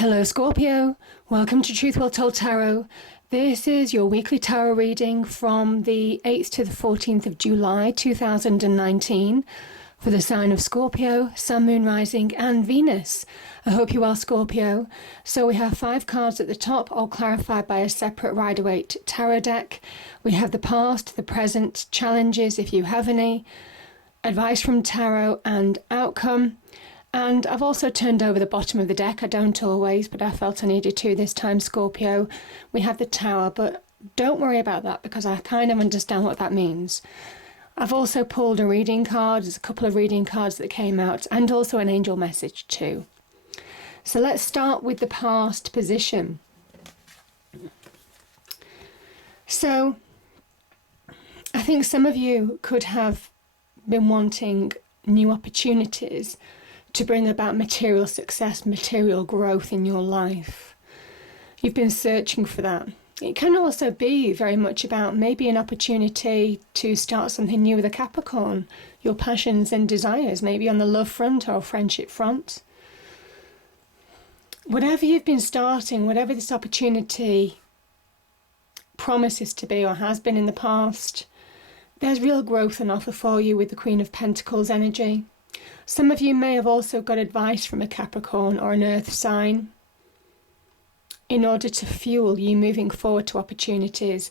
Hello Scorpio, welcome to Truth Well Told Tarot. This is your weekly tarot reading from the 8th to the 14th of July 2019 for the sign of Scorpio, Sun, Moon, Rising and Venus. I hope you are Scorpio. So we have 5 cards at the top, all clarified by a separate Rider-Waite tarot deck. We have the past, the present, challenges if you have any, advice from tarot and outcome. And I've also turned over the bottom of the deck. I don't always, but I felt I needed to this time, Scorpio. We have the Tower, but don't worry about that because I kind of understand what that means. I've also pulled a reading card. There's a couple of reading cards that came out and also an angel message too. So let's start with the past position. So I think some of you could have been wanting new opportunities to bring about material success, material growth in your life. You've been searching for that. It can also be very much about maybe an opportunity to start something new with a Capricorn, your passions and desires, maybe on the love front or friendship front. Whatever you've been starting, whatever this opportunity promises to be or has been in the past, there's real growth on offer for you with the Queen of Pentacles energy. Some of you may have also got advice from a Capricorn or an Earth sign in order to fuel you moving forward to opportunities.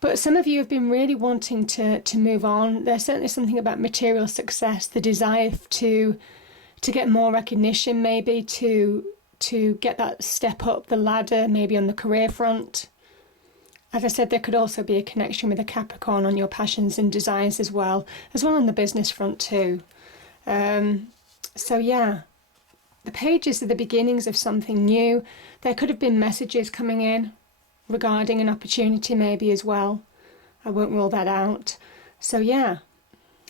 But some of you have been really wanting to move on. There's certainly something about material success, the desire to get more recognition, maybe to get that step up the ladder, maybe on the career front. As I said, there could also be a connection with a Capricorn on your passions and desires as well on the business front too. So yeah, the pages are the beginnings of something new. There could have been messages coming in regarding an opportunity maybe as well. I won't rule that out. So yeah,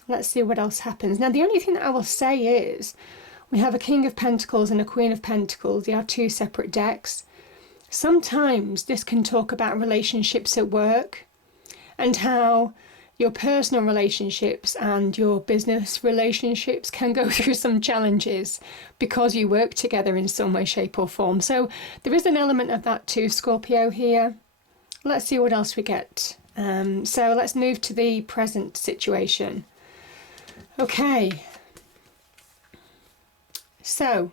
let's see what else happens. Now the only thing that I will say is we have a King of Pentacles and a Queen of Pentacles. They are 2 separate decks. Sometimes this can talk about relationships at work and how your personal relationships and your business relationships can go through some challenges because you work together in some way, shape or form. So there is an element of that too, Scorpio, here. Let's see what else we get. So let's move to the present situation. Okay. So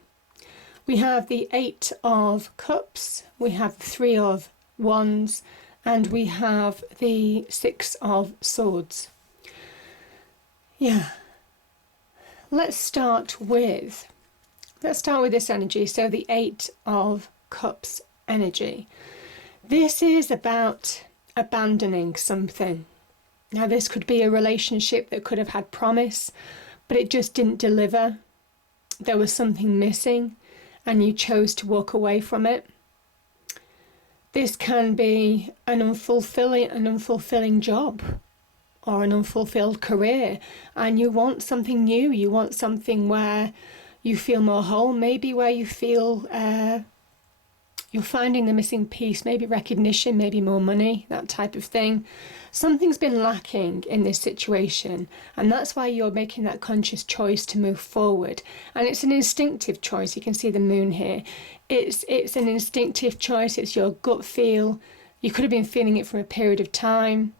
we have the 8 of Cups, we have the 3 of Wands, and we have the 6 of Swords. Yeah. Let's start with this energy. So the 8 of Cups energy. This is about abandoning something. Now this could be a relationship that could have had promise, but it just didn't deliver. There was something missing and you chose to walk away from it. This can be an unfulfilling job or an unfulfilled career, and you want something new. You want something where you feel more whole, maybe where you feel you're finding the missing piece, maybe recognition, maybe more money, that type of thing. Something's been lacking in this situation, and that's why you're making that conscious choice to move forward. And it's an instinctive choice. You can see the moon here. It's an instinctive choice. It's your gut feel. You could have been feeling it for a period of time.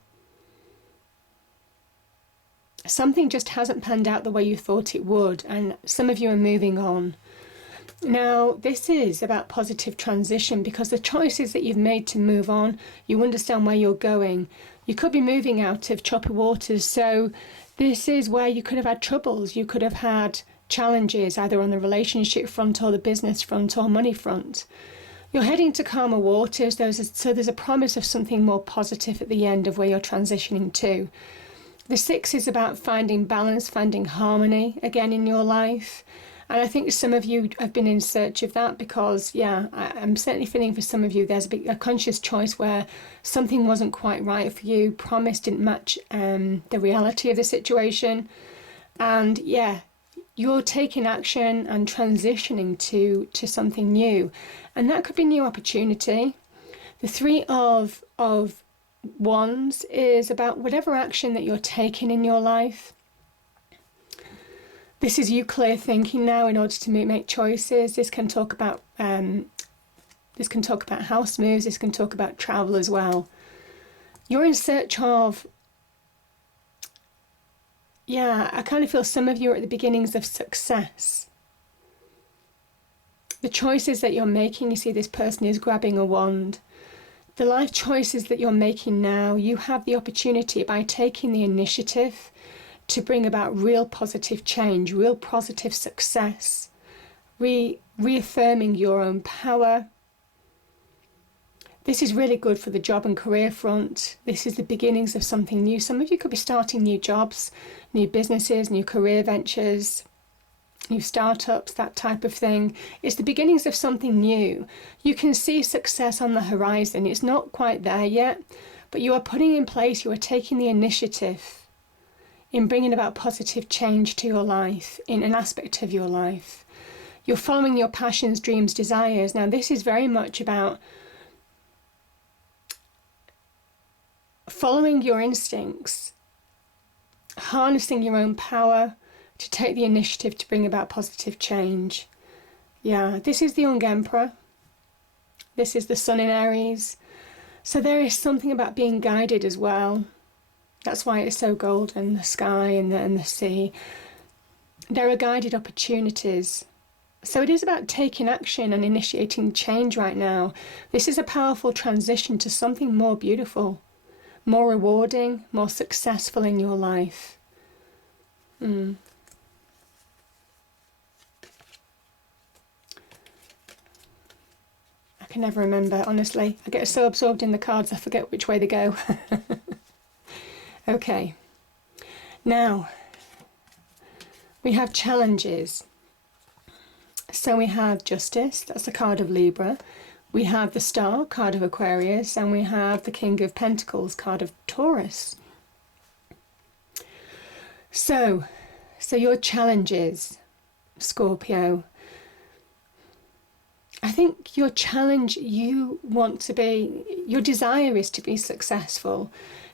Something just hasn't panned out the way you thought it would, and some of you are moving on. Now, this is about positive transition because the choices that you've made to move on, you understand where you're going. You could be moving out of choppy waters, so this is where you could have had troubles. You could have had challenges either on the relationship front or the business front or money front. You're heading to calmer waters. So there's a promise of something more positive at the end of where you're transitioning to. The 6 is about finding balance, finding harmony again in your life. And I think some of you have been in search of that because, yeah, I'm certainly feeling for some of you there's a conscious choice where something wasn't quite right for you, promise didn't match the reality of the situation. And, yeah, you're taking action and transitioning to something new. And that could be new opportunity. The 3 of Wands is about whatever action that you're taking in your life. This is you clear thinking now in order to make choices. This can talk about This can talk about house moves. This can talk about travel as well. You're in search of, yeah, I kind of feel some of you are at the beginnings of success. The choices that you're making, you see this person is grabbing a wand. The life choices that you're making now, you have the opportunity by taking the initiative to bring about real positive change, real positive success, reaffirming your own power. This is really good for the job and career front. This is the beginnings of something new. Some of you could be starting new jobs, new businesses, new career ventures, new startups, that type of thing. It's the beginnings of something new. You can see success on the horizon. It's not quite there yet, but you are putting in place, you are taking the initiative in bringing about positive change to your life, in an aspect of your life. You're following your passions, dreams, desires. Now, this is very much about following your instincts, harnessing your own power to take the initiative to bring about positive change. Yeah, this is the young emperor. This is the sun in Aries. So there is something about being guided as well. That's why it's so golden, the sky and the sea. There are guided opportunities. So it is about taking action and initiating change right now. This is a powerful transition to something more beautiful, more rewarding, more successful in your life. I can never remember, honestly. I get so absorbed in the cards I forget which way they go. Okay. Now, we have challenges. So we have Justice, that's the card of Libra. We have the Star, card of Aquarius, and we have the King of Pentacles, card of Taurus. So your challenges, Scorpio. I think your challenge, your desire is to be successful.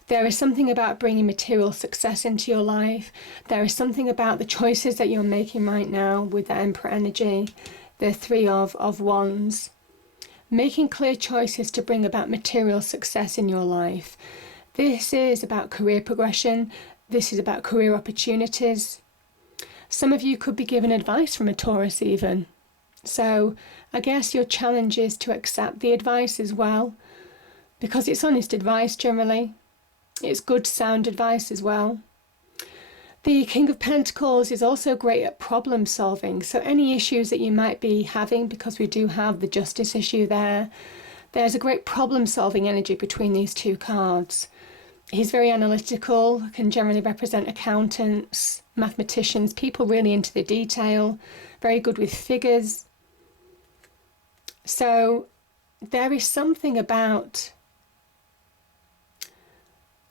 There is something about bringing material success into your life. There is something about the choices that you're making right now with the Emperor energy, the Three of Wands. Making clear choices to bring about material success in your life. This is about career progression. This is about career opportunities. Some of you could be given advice from a Taurus even. So I guess your challenge is to accept the advice as well, because it's honest advice generally. It's good sound advice as well. The King of Pentacles is also great at problem solving. So any issues that you might be having, because we do have the justice issue there, there's a great problem solving energy between these two cards. He's very analytical, can generally represent accountants, mathematicians, people really into the detail, very good with figures. So there is something about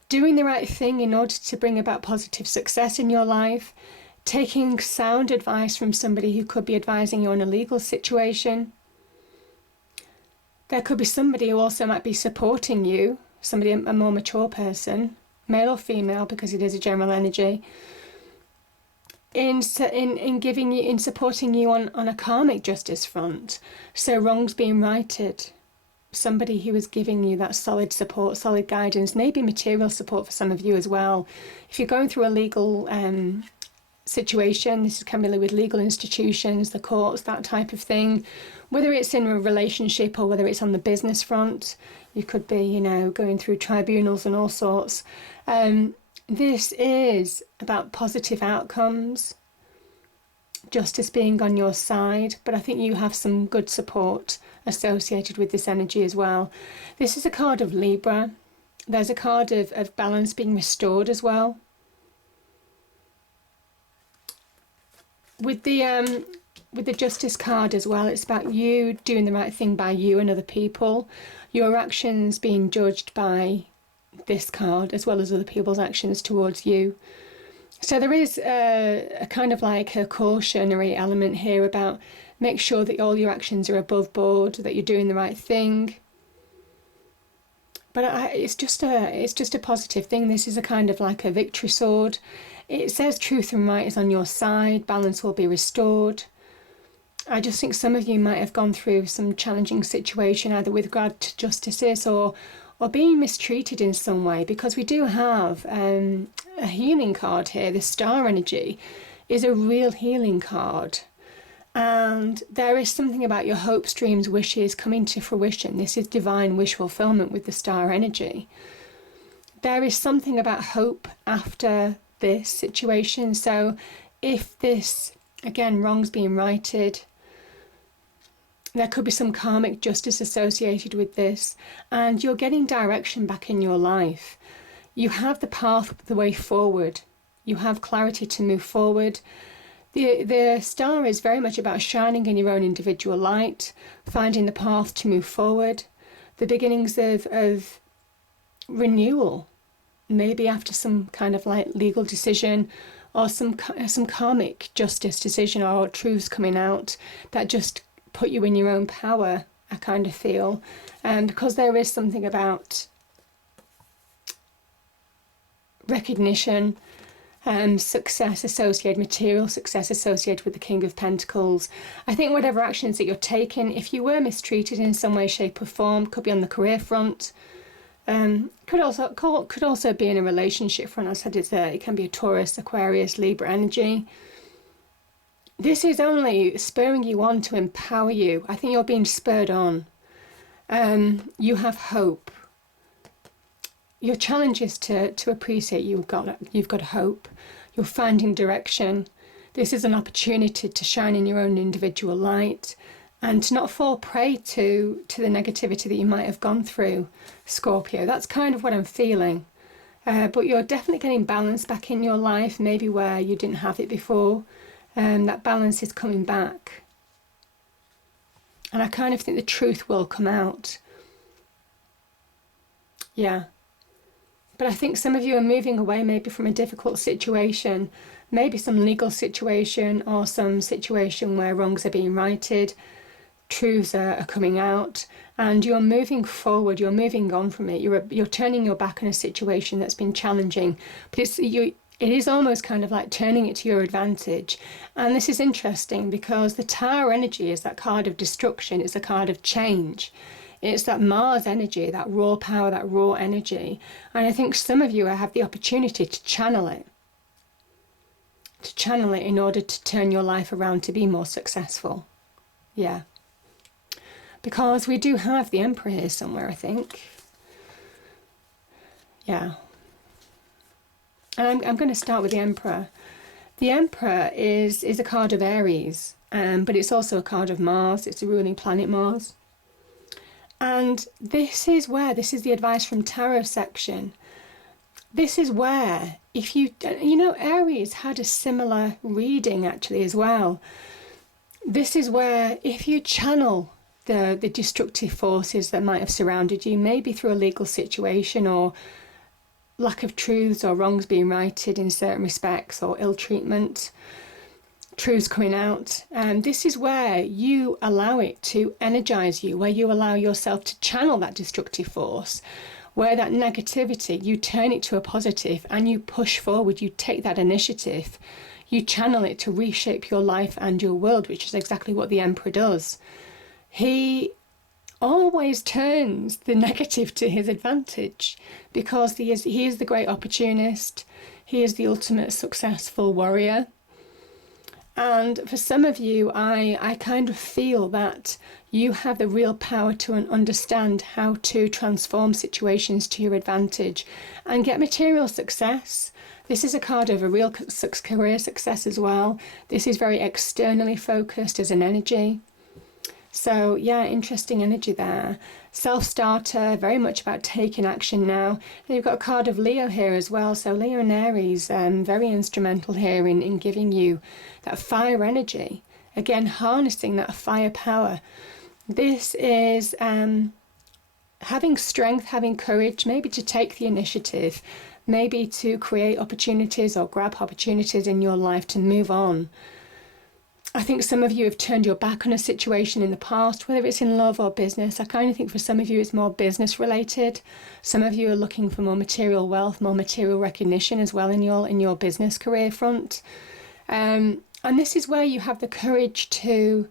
doing the right thing in order to bring about positive success in your life, taking sound advice from somebody who could be advising you on a legal situation. There could be somebody who also might be supporting you, somebody, a more mature person, male or female, because it is a general energy, in supporting you on a karmic justice front. So wrongs being righted. Somebody who is giving you that solid support, solid guidance, maybe material support for some of you as well. If you're going through a legal situation, this can be with legal institutions, the courts, that type of thing, whether it's in a relationship or whether it's on the business front, you could be, going through tribunals and all sorts. This is about positive outcomes, justice being on your side, but I think you have some good support associated with this energy as well. This is a card of Libra. There's a card of balance being restored as well. With the Justice card as well, it's about you doing the right thing by you and other people. Your actions being judged by this card as well as other people's actions towards you. So there is a kind of like a cautionary element here about make sure that all your actions are above board, that you're doing the right thing. But it's just a positive thing. This is a kind of like a victory sword. It says truth and right is on your side. Balance will be restored. I just think some of you might have gone through some challenging situation, either with regard to justices or being mistreated in some way, because we do have a healing card here. The star energy is a real healing card. And there is something about your hopes, dreams, wishes coming to fruition. This is divine wish fulfillment with the star energy. There is something about hope after this situation. So if this, again, wrong's being righted, there could be some karmic justice associated with this, and you're getting direction back in your life. You have the path, the way forward. You have clarity to move forward. The star is very much about shining in your own individual light, finding the path to move forward, the beginnings of renewal, maybe after some kind of like legal decision or some karmic justice decision or truths coming out that just put you in your own power, I kind of feel. And because there is something about recognition, success associated, material success associated with the King of Pentacles. I think whatever actions that you're taking, if you were mistreated in some way, shape or form, could be on the career front, could also be in a relationship front. I said it can be a Taurus, Aquarius, Libra energy. This is only spurring you on to empower you. I think you're being spurred on. You have hope. Your challenge is to appreciate you've got hope. You're finding direction. This is an opportunity to shine in your own individual light and to not fall prey to the negativity that you might have gone through, Scorpio. That's kind of what I'm feeling. But you're definitely getting balance back in your life, maybe where you didn't have it before. That balance is coming back. And I kind of think the truth will come out. Yeah. But I think some of you are moving away maybe from a difficult situation, maybe some legal situation or some situation where wrongs are being righted, truths are coming out, and you're moving forward, you're moving on from it. You're turning your back on a situation that's been challenging, but it is almost kind of like turning it to your advantage. And this is interesting because the Tower energy is that card of destruction, it's a card of change. It's that Mars energy, that raw power, that raw energy. And I think some of you have the opportunity to channel it. To channel it in order to turn your life around to be more successful. Yeah. Because we do have the Emperor here somewhere, I think. Yeah. And I'm going to start with the Emperor. The Emperor is a card of Aries, but it's also a card of Mars. It's the ruling planet Mars. And this is the advice from tarot section. This is where, if Aries had a similar reading actually as well. This is where if you channel the destructive forces that might have surrounded you, maybe through a legal situation or lack of truths or wrongs being righted in certain respects or ill treatment, truths coming out, this is where you allow it to energize you, where you allow yourself to channel that destructive force, where that negativity, you turn it to a positive and you push forward, you take that initiative, you channel it to reshape your life and your world, which is exactly what the Emperor does. He always turns the negative to his advantage because he is the great opportunist. He is the ultimate successful warrior. And for some of you, I kind of feel that you have the real power to understand how to transform situations to your advantage and get material success. This is a card of a real career success as well. This is very externally focused as an energy. So yeah, interesting energy there. Self-starter, very much about taking action now. And you've got a card of Leo here as well. So Leo and Aries, very instrumental here in giving you that fire energy. Again, harnessing that fire power. This is having strength, having courage, maybe to take the initiative, maybe to create opportunities or grab opportunities in your life to move on. I think some of you have turned your back on a situation in the past, whether it's in love or business. I kind of think for some of you it's more business related. Some of you are looking for more material wealth, more material recognition as well in your business career front. And this is where you have the courage to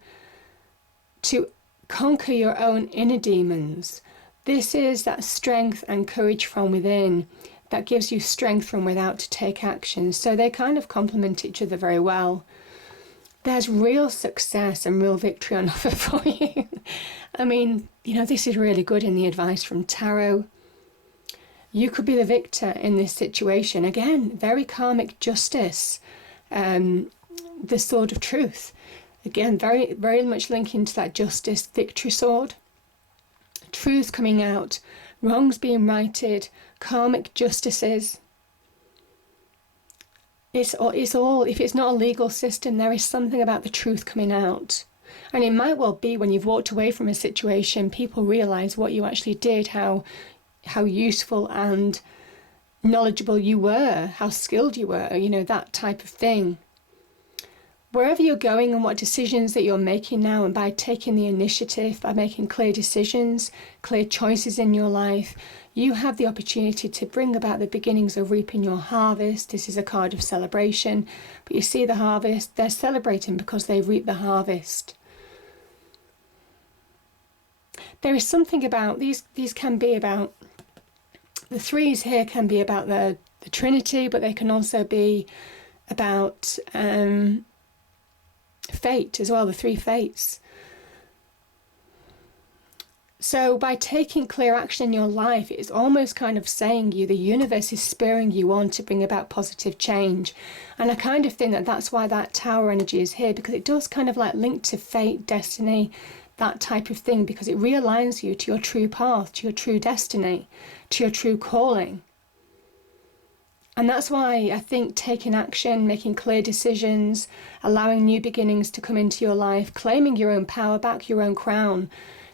to conquer your own inner demons. This is that strength and courage from within that gives you strength from without to take action. So they kind of complement each other very well. There's real success and real victory on offer for you. I mean, this is really good in the advice from Tarot. You could be the victor in this situation. Again, very karmic justice. The sword of truth. Again, very, very much linking to that justice victory sword. Truth coming out. Wrongs being righted. Karmic justices. It's all, if it's not a legal system, there is something about the truth coming out. And it might well be when you've walked away from a situation, people realise what you actually did, how useful and knowledgeable you were, how skilled you were, that type of thing. Wherever you're going and what decisions that you're making now, and by taking the initiative, by making clear decisions, clear choices in your life, you have the opportunity to bring about the beginnings of reaping your harvest. This is a card of celebration, but you see the harvest, they're celebrating because they've reaped the harvest. There is something about, these can be about, the threes here can be about the Trinity, but they can also be about fate as well, the three fates. So by taking clear action in your life, it's almost kind of saying the universe is spurring you on to bring about positive change. And I kind of think that's why that Tower energy is here, because it does kind of like link to fate, destiny, that type of thing, because it realigns you to your true path, to your true destiny, to your true calling. And that's why I think taking action, making clear decisions, allowing new beginnings to come into your life, claiming your own power back, your own crown.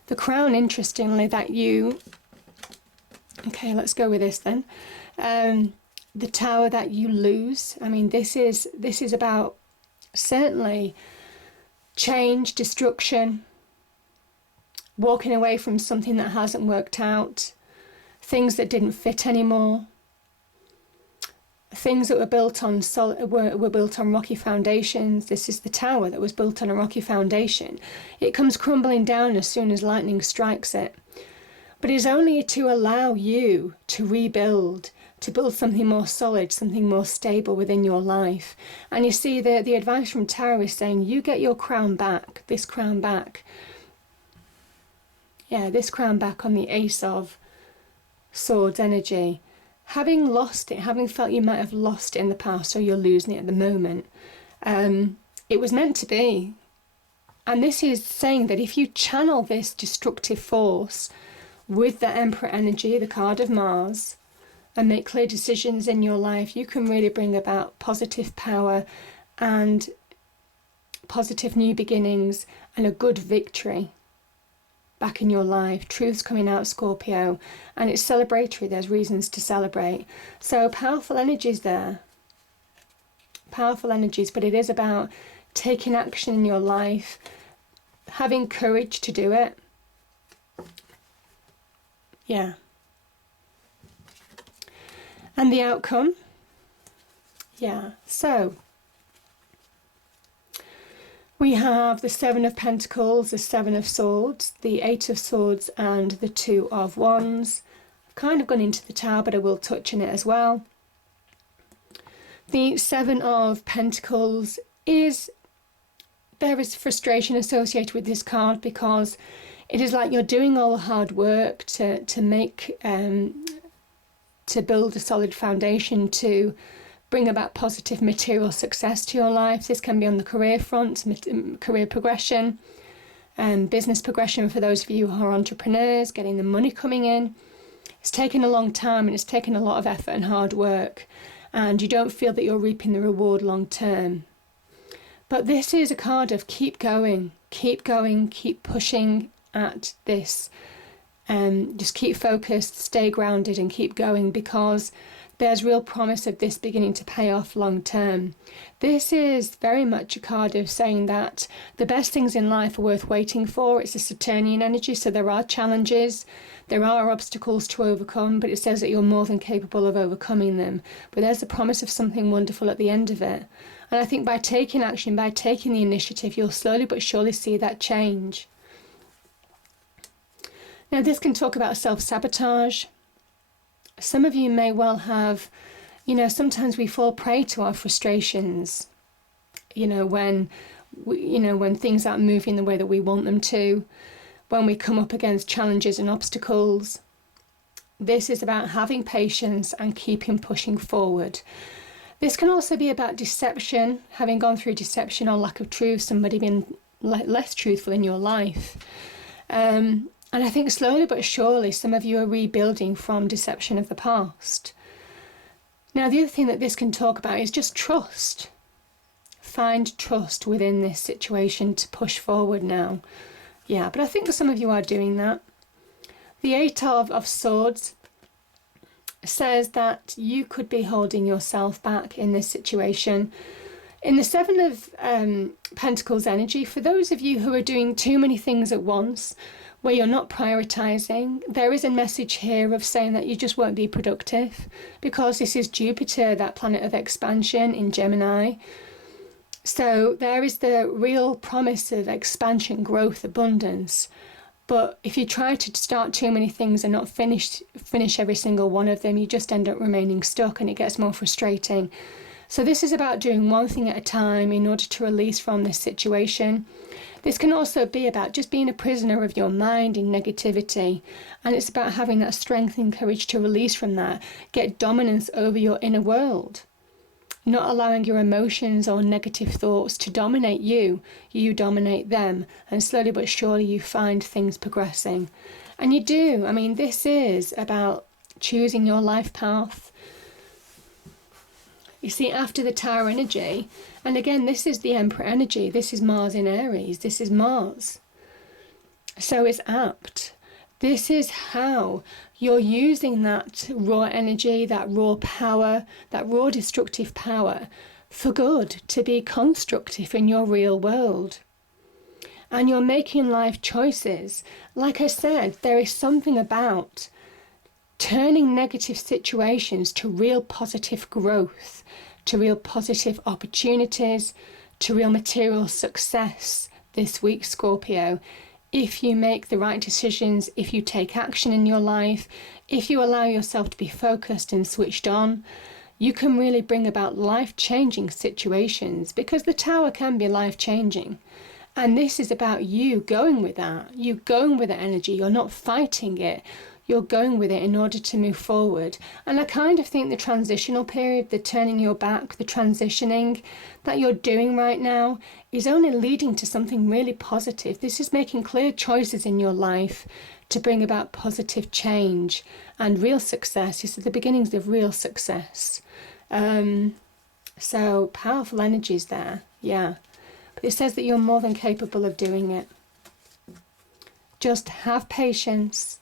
The crown, interestingly, that you... Okay, let's go with this then. The Tower that you lose. I mean, this is about certainly change, destruction, walking away from something that hasn't worked out, things that didn't fit anymore. Things that were built on were built on rocky foundations. This is the Tower that was built on a rocky foundation. It comes crumbling down as soon as lightning strikes it. But it's only to allow you to rebuild, to build something more solid, something more stable within your life. And you see the advice from Tarot is saying, you get your crown back, this crown back. Yeah, this crown back on the Ace of Swords energy. Having lost it, having felt you might have lost it in the past, or you're losing it at the moment, it was meant to be. And this is saying that if you channel this destructive force with the Emperor energy, the card of Mars, and make clear decisions in your life, you can really bring about positive power and positive new beginnings and a good victory back in your life. Truth's coming out, Scorpio, and it's celebratory. There's reasons to celebrate. So powerful energies there. Powerful energies, but it is about taking action in your life, having courage to do it. Yeah. And the outcome? Yeah. So we have the Seven of Pentacles, the Seven of Swords, the Eight of Swords, and the Two of Wands. I've kind of gone into the Tower, but I will touch on it as well. The Seven of Pentacles there is frustration associated with this card, because it is like you're doing all the hard work to build a solid foundation, to bring about positive material success to your life. This can be on the career front, career progression, business progression for those of you who are entrepreneurs, getting the money coming in. It's taken a long time, and it's taken a lot of effort and hard work, and you don't feel that you're reaping the reward long term. But this is a card of keep going, keep pushing at this. Just keep focused, stay grounded, and keep going, because there's real promise of this beginning to pay off long term. This is very much a card of saying that the best things in life are worth waiting for. It's a Saturnian energy, so there are challenges, there are obstacles to overcome, but it says that you're more than capable of overcoming them. But there's a promise of something wonderful at the end of it. And I think by taking action, by taking the initiative, you'll slowly but surely see that change. Now, this can talk about self-sabotage. Some of you may well have, sometimes we fall prey to our frustrations, when things aren't moving the way that we want them to, when we come up against challenges and obstacles. This is about having patience and keeping pushing forward. This can also be about deception, having gone through deception or lack of truth, somebody being less truthful in your life. And I think slowly but surely some of you are rebuilding from deception of the past. Now, the other thing that this can talk about is just trust. Find trust within this situation to push forward now. Yeah, but I think that some of you are doing that. The 8 of Swords says that you could be holding yourself back in this situation. In the 7 of Pentacles energy, for those of you who are doing too many things at once, where you're not prioritizing, there is a message here of saying that you just won't be productive, because this is Jupiter, that planet of expansion in Gemini. So there is the real promise of expansion, growth, abundance. But if you try to start too many things and not finish every single one of them, you just end up remaining stuck and it gets more frustrating. So this is about doing one thing at a time in order to release from this situation. This can also be about just being a prisoner of your mind in negativity. And it's about having that strength and courage to release from that, get dominance over your inner world. Not allowing your emotions or negative thoughts to dominate you. You dominate them. And slowly but surely you find things progressing. And you do. I mean, this is about choosing your life path. You see, after the Tower energy, and again, this is the Emperor energy. This is Mars in Aries. This is Mars. So it's apt. This is how you're using that raw energy, that raw power, that raw destructive power for good, to be constructive in your real world. And you're making life choices. Like I said, there is something about turning negative situations to real positive growth, to real positive opportunities, to real material success this week, Scorpio. If you make the right decisions, if you take action in your life, if you allow yourself to be focused and switched on, you can really bring about life-changing situations, because the Tower can be life-changing. And this is about you going with that. You going with the energy. You're not fighting it. You're going with it in order to move forward. And I kind of think the transitional period, the turning your back, the transitioning that you're doing right now is only leading to something really positive. This is making clear choices in your life to bring about positive change and real success. This is the beginnings of real success. So powerful energies there, yeah. But it says that you're more than capable of doing it. Just have patience.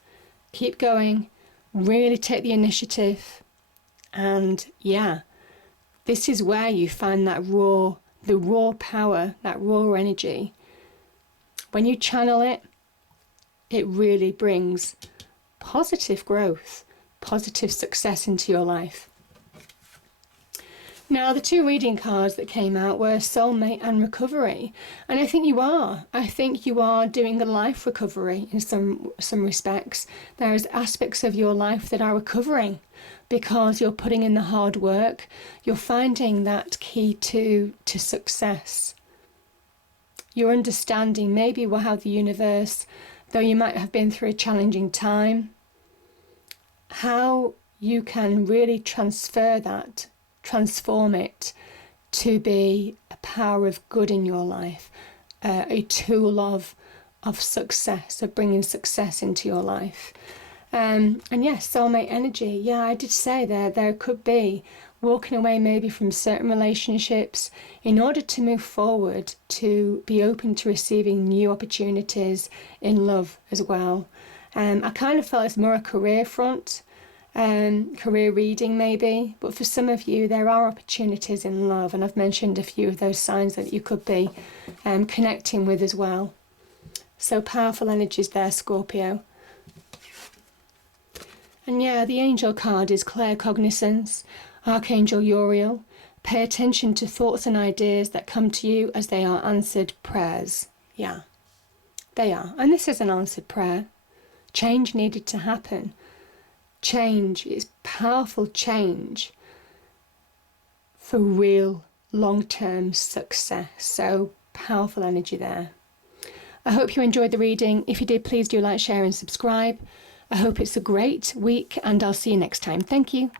Keep going, really take the initiative, and yeah, this is where you find the raw power, that raw energy. When you channel it, it really brings positive growth, positive success into your life. Now, the 2 reading cards that came out were Soulmate and Recovery. And I think you are. I think you are doing a life recovery in some respects. There's aspects of your life that are recovering because you're putting in the hard work. You're finding that key to success. You're understanding maybe how the universe, though you might have been through a challenging time, how you can really transform it to be a power of good in your life, a tool of success, of bringing success into your life. And yes, soulmate energy. Yeah, I did say there could be walking away maybe from certain relationships in order to move forward, to be open to receiving new opportunities in love as well. I kind of felt it's more a career front. Career reading maybe, but for some of you there are opportunities in love, and I've mentioned a few of those signs that you could be connecting with as well. So powerful energies there, Scorpio. And yeah, the angel card is claircognizance, Archangel Uriel. Pay attention to thoughts and ideas that come to you as they are answered prayers. Yeah, they are. And this is an answered prayer. Change needed to happen. Change is powerful change for real long-term success. So powerful energy there. I hope you enjoyed the reading. If you did, please do like, share and subscribe. I hope it's a great week and I'll see you next time. Thank you.